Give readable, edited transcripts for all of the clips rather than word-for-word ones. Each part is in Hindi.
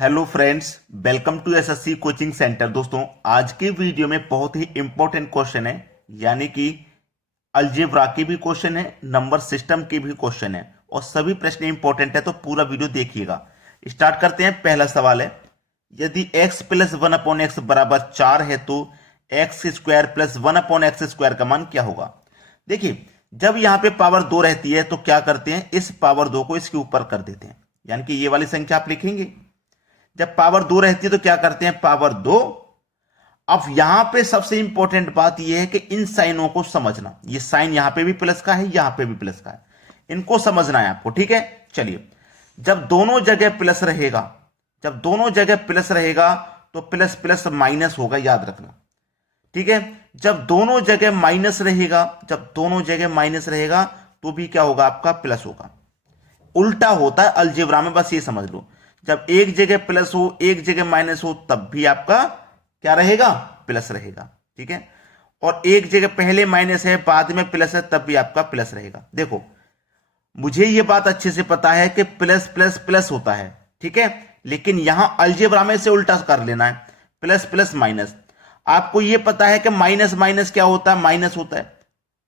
Hello friends, welcome to SSC coaching centre. दोस्तों, आज के वीडियो में बहुत ही इंपॉर्टेंट क्वेश्चन है, यानी कि अलजेब्रा के भी क्वेश्चन है, नंबर सिस्टम के भी क्वेश्चन है और सभी प्रश्न इंपॉर्टेंट है, तो पूरा वीडियो देखिएगा। स्टार्ट करते हैं। पहला सवाल है, यदि x plus one upon x बराबर 4 है तो X square plus one upon x square का मान क्या होगा। देखिए, जब यहां पे पावर 2 रहती है तो क्या करते हैं, इस पावर 2 को इसके ऊपर कर देते हैं, यानी कि ये वाली संख्या आप लिखेंगे। जब पावर 2 रहती है तो क्या करते हैं, पावर 2। अब यहां पे सबसे इंपॉर्टेंट बात यह है कि इन साइनों को समझना। ये साइन यहां पे भी प्लस का है, यहां पे भी प्लस का है, इनको समझना है आपको। ठीक है, चलिए। जब दोनों जगह प्लस रहेगा, जब दोनों जगह प्लस रहेगा तो प्लस प्लस माइनस होगा, याद रखना। ठीक है, जब दोनों जगह माइनस रहेगा, जब दोनों जगह माइनस रहेगा तो भी क्या होगा, आपका प्लस होगा। उल्टा होता है अलजेब्रा में, बस ये समझ लो। जब एक जगह प्लस हो, एक जगह माइनस हो, तब भी आपका क्या रहेगा, प्लस रहेगा। ठीक है, और एक जगह पहले माइनस है, बाद में प्लस है, तब भी आपका प्लस रहेगा। देखो, मुझे यह बात अच्छे से पता है कि प्लस प्लस प्लस होता है, ठीक है, लेकिन यहां अलजेब्रा में से उल्टा कर लेना है, प्लस प्लस माइनस। आपको यह पता है कि माइनस माइनस क्या होता है, माइनस होता है,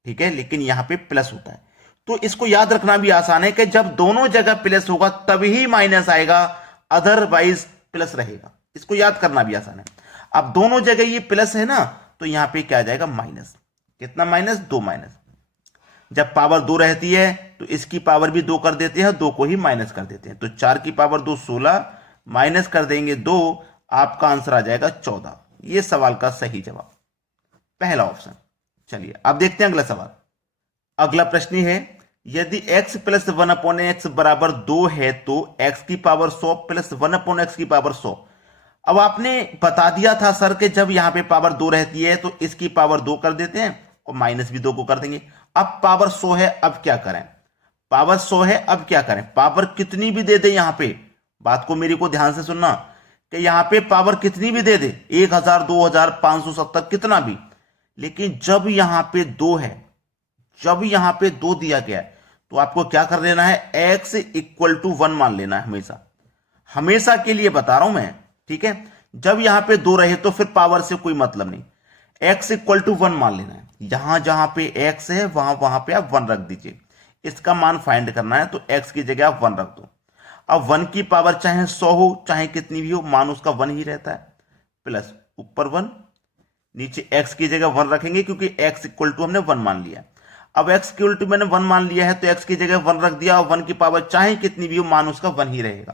ठीक है, लेकिन यहां पे प्लस होता है। तो इसको याद रखना भी आसान है कि जब दोनों जगह प्लस होगा तभी माइनस आएगा, अदरवाइज प्लस रहेगा। इसको याद करना भी आसान है। अब दोनों जगह ये प्लस है ना, तो यहां पे क्या आ जाएगा, माइनस। कितना माइनस, 2 माइनस। जब पावर 2 रहती है तो इसकी पावर भी 2 कर देते हैं, 2 को ही माइनस कर देते हैं। तो 4 की पावर 2 16, माइनस कर देंगे 2, आपका आंसर आ जाएगा 14। ये सवाल का सही जवाब पहला ऑप्शन। चलिए अब देखते हैं अगला सवाल। अगला प्रश्न है, यदि x plus one upon x बराबर 2 है तो x की power 100 plus one upon x की पावर 100। अब आपने बता दिया था सर कि जब यहां पे पावर 2 रहती है तो इसकी पावर 2 कर देते हैं और माइनस भी 2 को कर देंगे। अब पावर 100 है, अब क्या करें, पावर 100 है, अब क्या करें। पावर कितनी भी दे दे, यहां पे बात को मेरी को ध्यान से सुनना, कि यहां पे पावर कितनी भी दे दे, 1000 2000 570 कितना भी, लेकिन जब यहां पे 2 है, जब यहां पे 2 दिया गया है तो आपको क्या कर लेना है, x इक्वल टू 1 मान लेना है। हमेशा हमेशा के लिए बता रहा हूं मैं, ठीक है। जब यहां पे 2 रहे तो फिर पावर से कोई मतलब नहीं, x इक्वल टू 1 मान लेना है। यहां जहां पे x है वहां वहां पे आप 1 रख दीजिए। इसका मान फाइंड करना है तो x की जगह आप 1 रख दो। अब 1 की पावर चाहे 100 हो चाहे कितनी भी हो, मान उसका 1 ही रहता है। प्लस ऊपर 1, नीचे x की जगह 1 रखेंगे क्योंकि x इक्वल टू हमने 1 मान लिया। अब x की उल्टी मैंने 1 मान लिया है तो x की जगह 1 रख दिया, और 1 की पावर चाहे कितनी भी हो, मान उसका 1 ही रहेगा।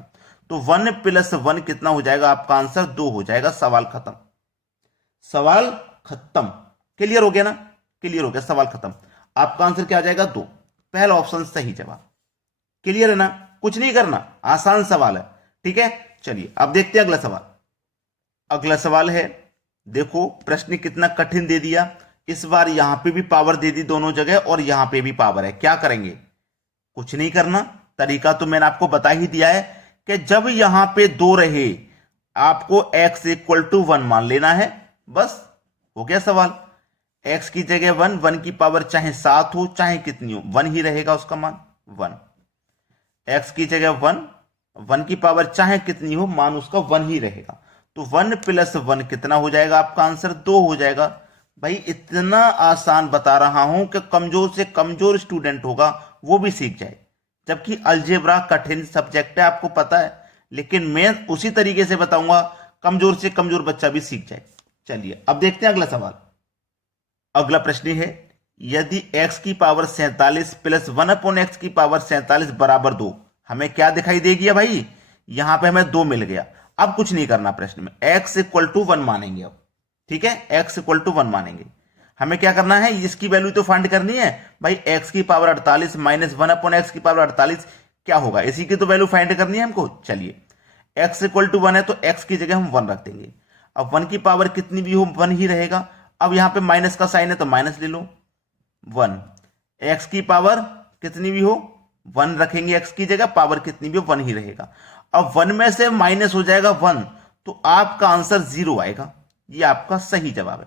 तो 1 प्लस 1 कितना हो जाएगा, आपका आंसर 2 हो जाएगा। सवाल खत्म, सवाल खत्म। क्लियर हो गया ना, क्लियर हो गया, सवाल खत्म। आपका आंसर क्या आ जाएगा, 2। पहला ऑप्शन सही जवाब। क्लियर है ना, कुछ नहीं करना, आसान सवाल है, ठीक है। चलिए अब देखते हैं अगला सवाल। अगला सवाल है, देखो प्रश्न कितना कठिन दे दिया। इस बार यहां पे भी पावर दे दी दोनों जगह और यहां पे भी पावर है। क्या करेंगे, कुछ नहीं करना, तरीका तो मैंने आपको बता ही दिया है कि जब यहां पे 2 रहे आपको x इक्वल टू 1 मान लेना है, बस हो गया सवाल। x की जगह 1, 1 की पावर चाहे 7 हो चाहे कितनी हो, 1 ही रहेगा उसका मान 1। x की जगह 1, 1 की पावर चाहे कितनी हो, मान उसका 1 ही रहेगा। तो 1 प्लस 1 कितना हो जाएगा, आपका आंसर 2 हो जाएगा। भाई इतना आसान बता रहा हूं कि कमजोर से कमजोर स्टूडेंट होगा वो भी सीख जाए, जबकि अलजेब्रा कठिन सब्जेक्ट है, आपको पता है, लेकिन मैं उसी तरीके से बताऊंगा कमजोर से कमजोर बच्चा भी सीख जाए। चलिए अब देखते हैं अगला सवाल। अगला प्रश्न है, यदि x की पावर 47 प्लस 1 अपॉन एक्स की पावर 47 बराबर 2, हमें क्या दिखाई देगी भाई, यहां पे हमें 2 मिल गया। अब कुछ नहीं करना, प्रश्न में x इक्वल टू 1 मानेंगे। अब ठीक है, x इक्वल टू 1 मानेंगे। हमें क्या करना है, इसकी वैल्यू तो फाइंड करनी है भाई। x की पावर 48 माइनस 1 अपॉन एक्स की पावर 48 क्या होगा, इसी की तो वैल्यू फाइंड करनी है हमको। चलिए x इक्वल टू 1 है तो x की जगह हम 1 रख देंगे। अब 1 की पावर कितनी भी हो 1 ही रहेगा। अब यहां पे माइनस का साइन है तो माइनस ले लो, 1। x की पावर कितनी भी हो 1 रखेंगे, x की जगह पावर कितनी भी हो 1 ही रहेगा। अब 1 में से माइनस हो जाएगा 1, तो आपका आंसर 0 आएगा। ये आपका सही जवाब है,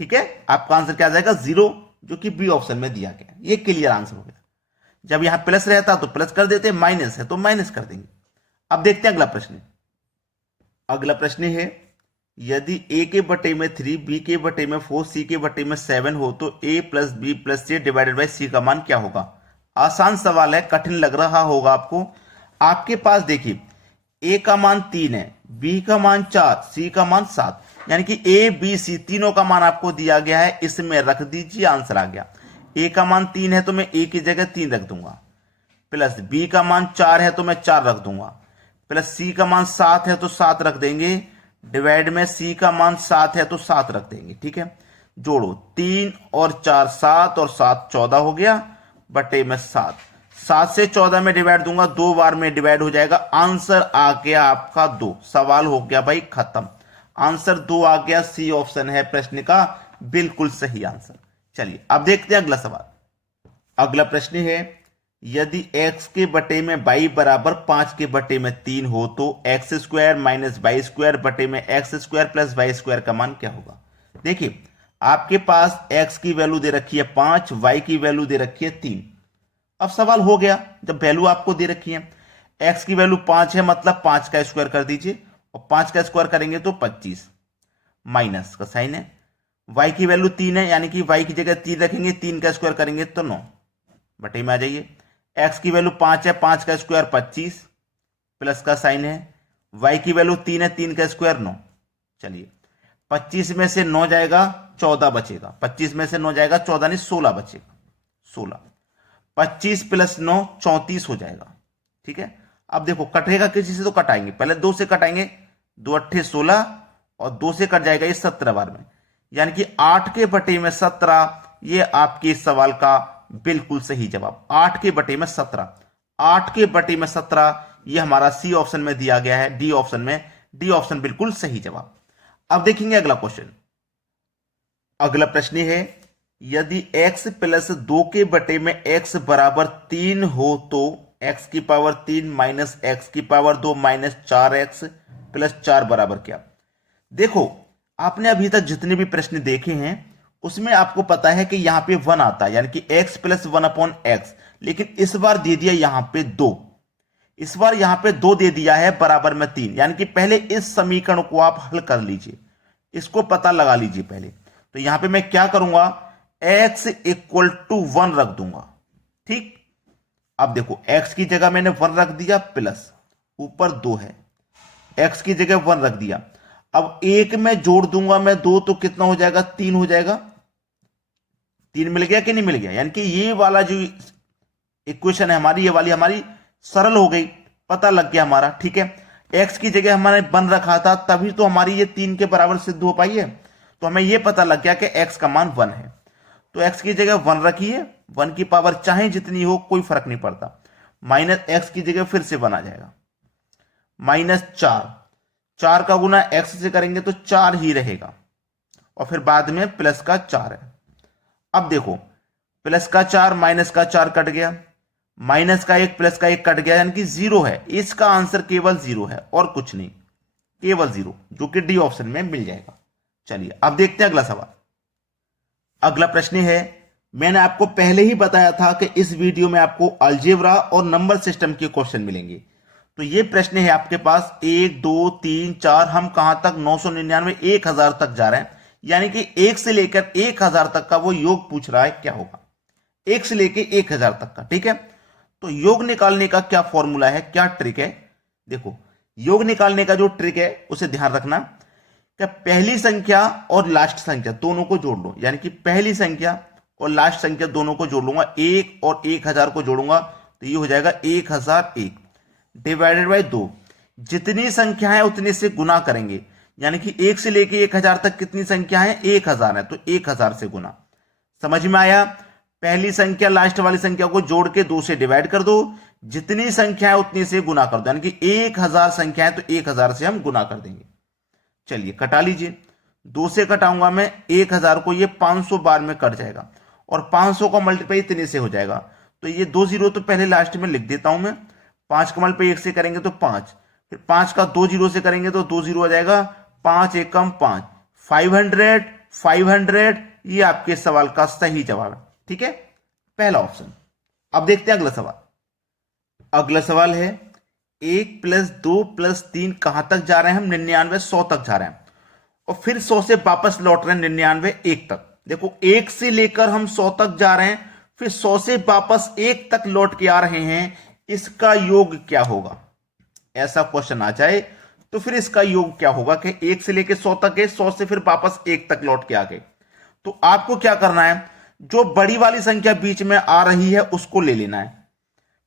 ठीक है। आपका आंसर क्या आ जाएगा, 0, जो कि बी ऑप्शन में दिया गया। ये क्लियर आंसर हो गया। जब यहां प्लस रहता तो प्लस कर देते, माइनस है तो माइनस कर देंगे। अब देखते हैं अगला प्रश्न। अगला प्रश्न है, यदि a के बटे में 3, b के बटे में 4, c के बटे में 7 हो तो a plus B plus c divided by c का मान क्या होगा। आसान सवाल है, कठिन लग रहा होगा आपको। आपके पास देखिए a का मान 3 है, b का मान 4, c का मान 7, यानी कि a b c तीनों का मान आपको दिया गया है, इसमें रख दीजिए, आंसर आ गया। a का मान 3 है तो मैं a की जगह 3 रख दूंगा, प्लस b का मान 4 है तो मैं 4 रख दूंगा, प्लस c का मान 7 है तो 7 रख देंगे, डिवाइड में c का मान 7 है तो 7 रख देंगे। ठीक है, जोड़ो 3 और 4 7 और 7 14 हो गया, बटे में 7, 7 से 14 में डिवाइड दूंगा, 2 बार में डिवाइड हो जाएगा, आंसर आ गया आपका 2। सवाल हो गया भाई खत्म, आंसर 2 आ गया। सी ऑप्शन है प्रश्न का बिल्कुल सही आंसर। चलिए अब देखते हैं अगला सवाल। अगला प्रश्न है, यदि x के बटे में y बराबर 5 के बटे में 3 हो तो X square minus Y square बटे में X square plus Y square का मान क्या होगा। देखिए आपके पास x की वैल्यू दे रखी है 5, y की वैल्यू दे रखी है 3। अब सवाल हो गया, जब वैल्यू आपको दे रखी है, x की वैल्यू 5 है मतलब 5 का स्क्वायर कर दीजिए, और 5 का स्क्वायर करेंगे तो 25, माइनस का साइन है। y की वैल्यू 3 है, यानी कि y की जगह 3 रखेंगे, 3 का स्क्वायर करेंगे तो 9, बटे में आ जाइए। x की वैल्यू 5 है, 5 का स्क्वायर 25, प्लस का साइन है। y की वैल्यू 3 है, 3 का स्क्वायर 9। चलिए 25 में से 9 जाएगा 14 बचेगा, 25 में से 9 जाएगा 14 नहीं 16 बचेगा, 16, 25 प्लस 9 34 हो जाएगा। ठीक है, अब देखो कटेगा किसी से तो कटाएंगे, पहले 2 से कटाएंगे, 2 अट्ठे 16 और 2 से कट जाएगा ये 17 बार में, यानी कि 8 के बटे में 17, ये आपके इस सवाल का बिल्कुल सही जवाब। 8 के बटे में 17, 8 के बटे में 17, ये हमारा सी ऑप्शन में दिया गया है, डी ऑप्शन में, डी ऑप्शन बिल्कुल सही जवाब। अब देखेंगे अगला क्वेश्चन। अगला प्रश्न है, यदि x प्लस 2 के बटे में x बराबर 3 हो तो x की पावर 3 माइनस x की पावर 2 माइनस 4x प्लस 4 बराबर क्या। देखो आपने अभी तक जितने भी प्रश्न देखे हैं उसमें आपको पता है कि यहां पे 1 आता है, यानी कि x प्लस 1 अपॉन एक्स, लेकिन इस बार दे दिया यहां पे 2, इस बार यहां पे 2 दे दिया है बराबर में 3, यानी कि पहले इस समीकरण को आप हल कर लीजिए, इसको पता लगा लीजिए पहले। तो यहां पे मैं क्या करूंगा, x इक्वल टू 1 रख दूंगा। ठीक, अब देखो x की जगह मैंने 1 रख दिया, प्लस ऊपर 2 है, x की जगह 1 रख दिया। अब एक में जोड़ दूंगा मैं 2 तो कितना हो जाएगा, 3 हो जाएगा। 3 मिल गया कि नहीं मिल गया, यानी कि ये वाला जो इक्वेशन है हमारी, ये वाली हमारी सरल हो गई, पता लग गया हमारा। ठीक है, x की जगह हमारे 1 रखा था, तभी तो हमारी ये 3 के बराबर सिद्ध हो पाई है, तो हमें ये पता लग गया कि x का मान 1 है। तो x की जगह 1 रखिए, 1 की पावर चाहे जितनी हो कोई फर्क नहीं पड़ता, माइनस x की जगह फिर से 1 आ जाएगा, माइनस 4 का गुना x से करेंगे तो 4 ही रहेगा, और फिर बाद में प्लस का 4 है। अब देखो प्लस का 4 माइनस का 4 कट गया, माइनस का 1 प्लस का 1 कट गया, यानी कि 0 है। इसका आंसर केवल 0 है और कुछ नहीं, केवल 0, जो कि डी ऑप्शन में मिल जाएगा। चलिए अब देखते हैं अगला सवाल। अगला प्रश्न है, मैंने आपको पहले ही बताया था कि इस वीडियो में आपको अलजेब्रा और नंबर सिस्टम के क्वेश्चन मिलेंगे। तो ये प्रश्न है आपके पास 1 2 3 4, हम कहां तक 999 1000 तक जा रहे हैं, यानी कि 1 से लेकर 1000 तक का वो योग पूछ रहा है क्या होगा, 1 से लेकर 1000 तक का। ठीक है, तो योग निकालने का क्या फॉर्मूला है, क्या ट्रिक है। देखो योग निकालने का जो ट्रिक है उसे ध्यान रखना कि पहली संख्या और लास्ट संख्या दोनों को जोड़ लो, यानी कि पहली संख्या और लास्ट संख्या दोनों को जोड़ लूंगा, 1 और 1000 को जोड़ूंगा तो ये हो जाएगा 1001 डिवाइडेड बाई 2। जितनी संख्या है उतने से गुना करेंगे, यानी कि 1 से लेके 1000 तक कितनी संख्या है, 1000 है, तो 1000 से गुना। समझ में आया, पहली संख्या लास्ट वाली संख्या को जोड़ के 2 से डिवाइड कर दो, जितनी संख्या है उतनी से गुना कर दो, यानी कि 1000 संख्या है तो 1000 से हम गुना कर देंगे। चलिए कटा लीजिए, 2 से कटाऊंगा मैं 1000 को, ये 500 बार में कट जाएगा, और 500 का मल्टीप्लाई इतने से हो जाएगा, तो ये 2 जीरो तो पहले लास्ट में लिख देता हूं मैं। 5 का मल्टीप्लाई 1 से करेंगे तो 5, फिर 5 का 2 जीरो से करेंगे तो 2 जीरो आ जाएगा, 5 एकम 5, 500, ये आपके सवाल का सही जवाब है। ठीक है, पहला ऑप्शन। अब देखते हैं अगला सवाल। अगला सवाल है, 1 प्लस 2 प्लस 3 कहां तक जा रहे हैं हम? 99 100 तक जा रहे हैं, और फिर 100 से वापस लौट रहे हैं 99 1 तक। देखो 1 से लेकर हम 100 तक जा रहे हैं, फिर 100 से वापस 1 तक लौट के आ रहे हैं, इसका योग क्या होगा? ऐसा क्वेश्चन आ जाए तो फिर इसका योग क्या होगा कि 1 से लेकर 100 तक गए, 100 से फिर वापस 1 तक लौट के आ गए। तो आपको क्या करना है, जो बड़ी वाली संख्या बीच में आ रही है उसको ले लेना है।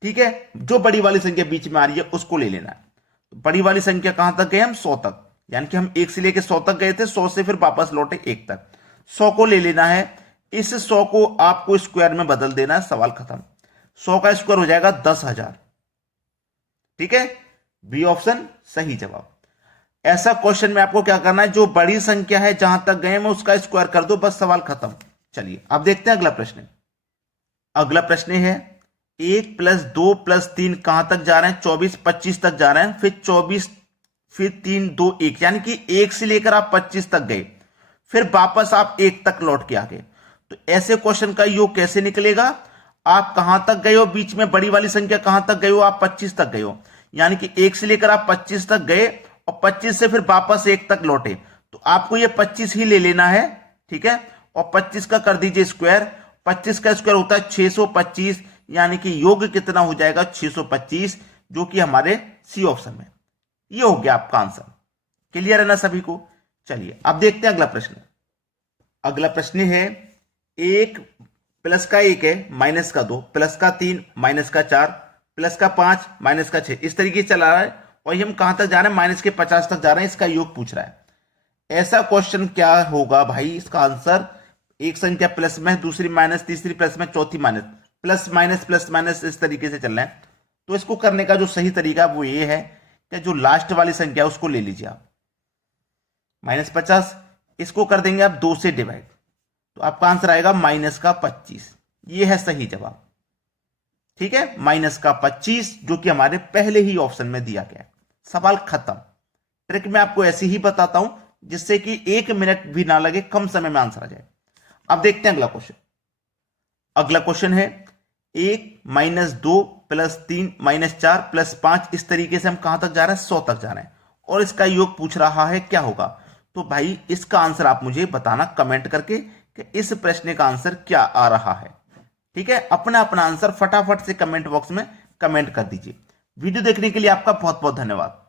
ठीक है, जो बड़ी वाली संख्या बीच में आ रही है उसको ले लेना है। तो बड़ी वाली संख्या कहां तक गए हम? 100 तक, यानी कि हम 1 से लेकर 100 तक गए थे, 100 से फिर वापस लौटे 1 तक। 100 को ले लेना है, इस 100 को आपको स्क्वायर में बदल देना है, सवाल खत्म। 100 का स्क्वायर हो जाएगा 10,000। ठीक है, बी ऑप्शन सही जवाब। ऐसा क्वेश्चन में आपको क्या करना है, जो बड़ी संख्या है जहां तक गए मैं उसका स्क्वायर कर दो, बस सवाल खत्म। चलिए अब देखते हैं अगला प्रश्न। अगला प्रश्न है 1 प्लस 2 प्लस 3 कहां तक जा रहे हैं? 24 25 तक जा रहे हैं, फिर 24 फिर 3 2 1, यानी कि 1 से लेकर आप 25 तक गए, फिर वापस आप 1 तक लौट के आ गए। तो ऐसे क्वेश्चन का योग कैसे निकलेगा? आप कहां तक गए हो, बीच में बड़ी वाली संख्या कहां तक गए हो? आप 25 तक गए हो, यानी कि 1 से लेकर आप 25 तक गए और 25 से फिर वापस 1 तक लौटे, तो आपको ये 25 ही ले लेना है। ठीक है, और 25 का कर दीजिए स्क्वायर। 25 का स्क्वायर होता है 625, यानी कि योग कितना हो जाएगा? 625, जो कि हमारे सी ऑप्शन में। ये हो गया आपका आंसर। क्लियर है ना सभी को? चलिए अब देखते हैं अगला प्रश्न। अगला प्रश्न है 1 प्लस का 1 है, माइनस का 2, प्लस का 3, माइनस का 4, प्लस का 5, माइनस का 6, इस तरीके से चला रहा है, और हम कहां तक जा रहे हैं? माइनस के 50 तक जा रहे हैं। इसका योग पूछ रहा है। ऐसा क्वेश्चन क्या होगा भाई? इसका आंसर, एक संख्या प्लस में, दूसरी माइनस, तीसरी प्लस में, चौथी माइनस, प्लस माइनस इस तरीके से चल रहे हैं। तो इसको करने का जो सही तरीका वो ये है कि जो लास्ट वाली संख्या है उसको ले लीजिए आप, -50, इसको कर देंगे आप 2 से डिवाइड, तो आपका आंसर आएगा -25। ये है सही जवाब। ठीक है, -25, जो कि हमारे पहले ही ऑप्शन में दिया गया है। सवाल खत्म। ट्रिक मैं आपको ऐसी ही बताता हूं जिससे कि 1 मिनट भी ना लगे, कम समय में आंसर आ जाए। अब देखते हैं अगला क्वेश्चन। अगला क्वेश्चन है 1 - 2 + 3 - 4 + 5, इस तरीके से हम कहां तक जा रहे हैं? 100 तक जा रहे हैं, और इसका योग पूछ रहा है, क्या होगा? तो भाई इसका आंसर आप मुझे बताना कमेंट करके कि इस प्रश्न का आंसर क्या आ रहा है। ठीक है, अपना अपना आंसर फटाफट से कमेंट बॉक्स में कमेंट कर दीजिए। वीडियो देखने के लिए आपका बहुत बहुत धन्यवाद।